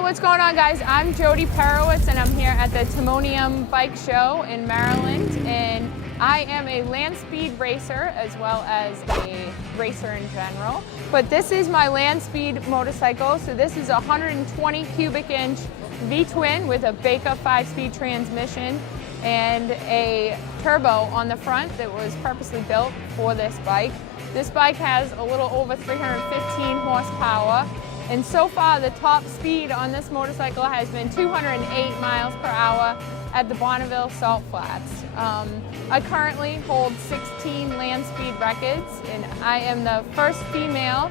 Hey, what's going on, guys? I'm Jody Perewitz, and I'm here at the Timonium Bike Show in Maryland, and I am a land speed racer as well as a racer in general. But this is my land speed motorcycle, so this is a 120 cubic inch V-twin with a Baker 5-speed transmission and a turbo on the front that was purposely built for this bike. This bike has a little over 315 horsepower. And so far, the top speed on this motorcycle has been 208 miles per hour at the Bonneville Salt Flats. I currently hold 16 land speed records, and I am the first female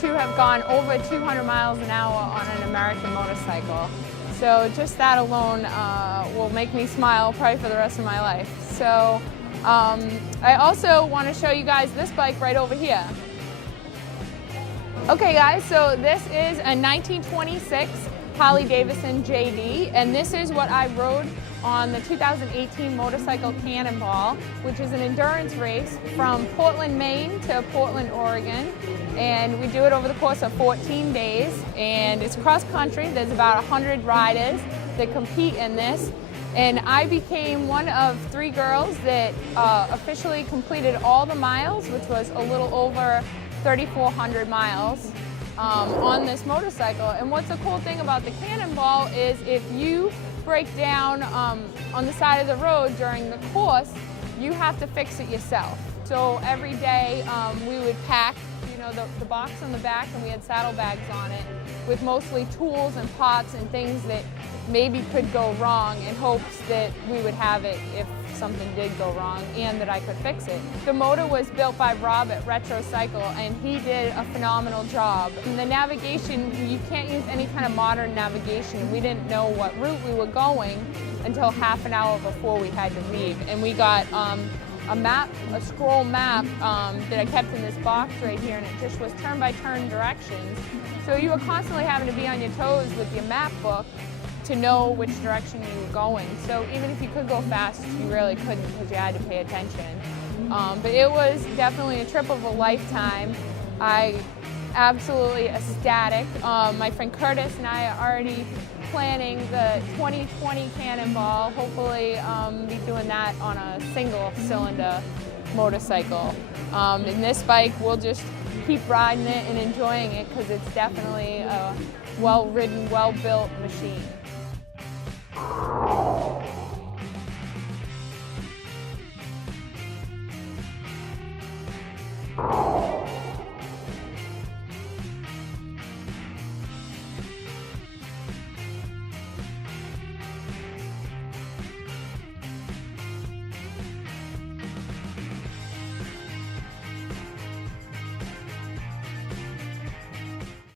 to have gone over 200 miles an hour on an American motorcycle. So just that alone will make me smile probably for the rest of my life. So I also want to show you guys this bike right over here. Okay guys, so this is a 1926 Harley-Davidson JD, and this is what I rode on the 2018 Motorcycle Cannonball, which is an endurance race from Portland, Maine to Portland, Oregon. And we do it over the course of 14 days, and it's cross country. There's about 100 riders that compete in this. And I became one of 3 girls that officially completed all the miles, which was a little over 3,400 miles on this motorcycle. And what's the cool thing about the Cannonball is if you break down on the side of the road during the course, you have to fix it yourself. So every day we would pack, you know, the box on the back, and we had saddlebags on it with mostly tools and pots and things that maybe could go wrong, in hopes that we would have it if something did go wrong and that I could fix it. The motor was built by Rob at Retro Cycle, and he did a phenomenal job. And the navigation, you can't use any kind of modern navigation. We didn't know what route we were going until half an hour before we had to leave. And we got a map, a scroll map that I kept in this box right here, and it just was turn-by-turn directions. So you were constantly having to be on your toes with your map book to know which direction you were going. So even if you could go fast, you really couldn't because you had to pay attention. But it was definitely a trip of a lifetime. I absolutely ecstatic. My friend Curtis and I are already planning the 2020 Cannonball, hopefully be doing that on a single cylinder motorcycle. And this bike, we'll just keep riding it and enjoying it because it's definitely a well-ridden, well-built machine.